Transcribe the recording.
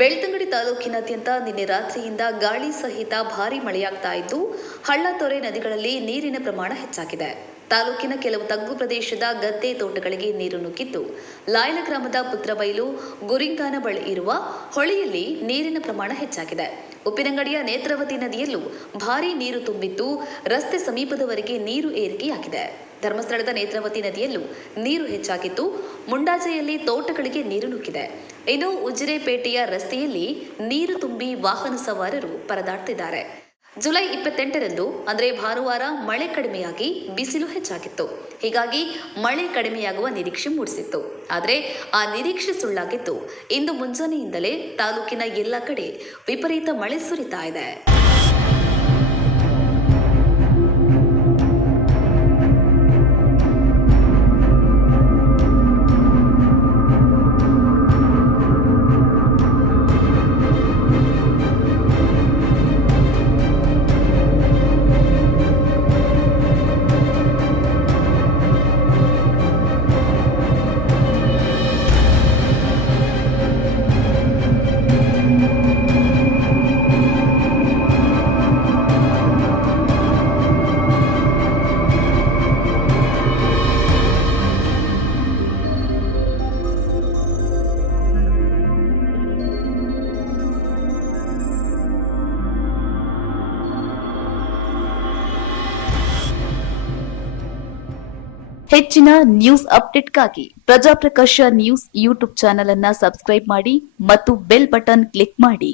ಬೆಳ್ತಂಗಡಿ ತಾಲೂಕಿನಾದ್ಯಂತ ನಿನ್ನೆ ರಾತ್ರಿಯಿಂದ ಗಾಳಿ ಸಹಿತ ಭಾರೀ ಮಳೆಯಾಗ್ತಾ ಇದ್ದು ಹಳ್ಳ ತೊರೆ ನದಿಗಳಲ್ಲಿ ನೀರಿನ ಪ್ರಮಾಣ ಹೆಚ್ಚಾಗಿದೆ. ತಾಲೂಕಿನ ಕೆಲವು ತಗ್ಗು ಪ್ರದೇಶದ ಗದ್ದೆ ತೋಟಗಳಿಗೆ ನೀರು ನುಗ್ಗಿದ್ದು ಲಾಯಲ ಗ್ರಾಮದ ಪುತ್ರಬೈಲು ಗುರಿಂಗಾನ ಬಳಿ ಇರುವ ಹೊಳೆಯಲ್ಲಿ ನೀರಿನ ಪ್ರಮಾಣ ಹೆಚ್ಚಾಗಿದೆ. ಉಪ್ಪಿನಂಗಡಿಯ ನೇತ್ರಾವತಿ ನದಿಯಲ್ಲೂ ಭಾರೀ ನೀರು ತುಂಬಿದ್ದು ರಸ್ತೆ ಸಮೀಪದವರೆಗೆ ನೀರು ಏರಿಕೆಯಾಗಿದೆ. ಧರ್ಮಸ್ಥಳದ ನೇತ್ರಾವತಿ ನದಿಯಲ್ಲೂ ನೀರು ಹೆಚ್ಚಾಗಿದ್ದು ಮುಂಡಾಜೆಯಲ್ಲಿ ತೋಟಗಳಿಗೆ ನೀರು ನುಗ್ಗಿದೆ. ಇನ್ನು ಉಜಿರೆಪೇಟೆಯ ರಸ್ತೆಯಲ್ಲಿ ನೀರು ತುಂಬಿ ವಾಹನ ಸವಾರರು ಪರದಾಡ್ತಿದ್ದಾರೆ. ಜುಲೈ 28ರಂದು ಅಂದರೆ ಭಾನುವಾರ ಮಳೆ ಕಡಿಮೆಯಾಗಿ ಬಿಸಿಲು ಹೆಚ್ಚಾಗಿತ್ತು. ಹೀಗಾಗಿ ಮಳೆ ಕಡಿಮೆಯಾಗುವ ನಿರೀಕ್ಷೆ ಮೂಡಿಸಿತ್ತು. ಆದರೆ ಆ ನಿರೀಕ್ಷೆ ಸುಳ್ಳಾಗಿದ್ದು ಇಂದು ಮುಂಜಾನೆಯಿಂದಲೇ ತಾಲೂಕಿನ ಎಲ್ಲ ಕಡೆ ವಿಪರೀತ ಮಳೆ ಸುರಿತಾ ಇದೆ. ಹೆಚ್ಚಿನ news ಅಪ್ಡೇಟ್ಗಾಗಿ Prajaprakash news YouTube channel ಅನ್ನು ಸಬ್ಸ್ಕ್ರೈಬ್ ಮಾಡಿ ಮತ್ತು ಬೆಲ್ ಬಟನ್ ಕ್ಲಿಕ್ ಮಾಡಿ.